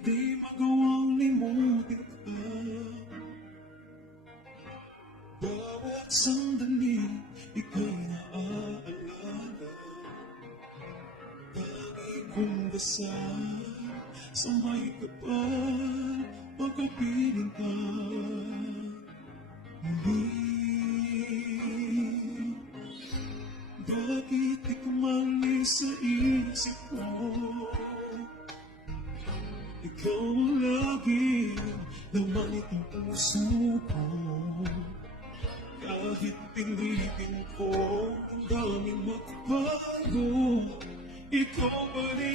Di magawang limutin ka. Bawat sandali, ika'y naaalala. Lagi kong dasal sa may kapal, pagkapiling ka. Bakit di kumalis sa isip ko? Ikaw ang laging laman itong puso ko. Kahit pilitin ko, ang daming magbago, ikaw pa rin